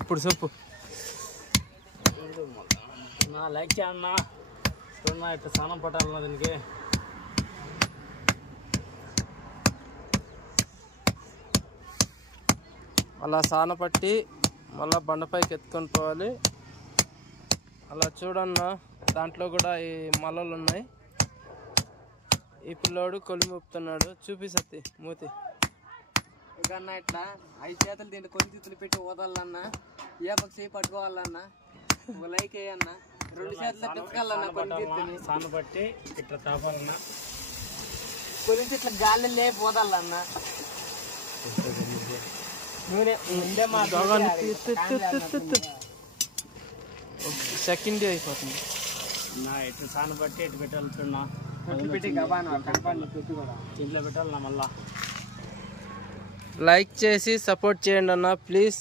ఇప్పుడు చెప్పు. నా లైక్ చేయన్నా చూడన్నా ఇట్లా స్నానం పట్టాలన్నా దీనికి. అలా సాన పట్టి మళ్ళీ బండపైకి ఎత్తుకొని పోవాలి. అలా చూడన్నా దాంట్లో కూడా ఈ మలలు ఉన్నాయి. ఈ పిల్లోడు కొలి మూపుతున్నాడు. చూపి సత్తి మూతి. ఇకన్నా ఇట్లా 5 చేతులు దీంట్లో కొన్ని చేతులు పెట్టి ఓదాలన్నా, ఏ పక్షి పట్టుకోవాలన్నా ఒక లైక్ వేయన్నా, 2 చేతులు పెట్టుకోవాలన్నా కొన్ని సాన పట్టి ఇట్లా తాపాలన్నా, కొన్ని ఇట్లా గాలి లేపి ఓదాలన్నా. సెకండ్ అయిపోతుంది. ఇట్లా సాన పట్టి ఇటు పెట్టాలి చూడన్నా. పెట్టి ఇంట్లో పెట్టాలన్నా. మళ్ళా లైక్ చేసి సపోర్ట్ చేయండి అన్న ప్లీజ్.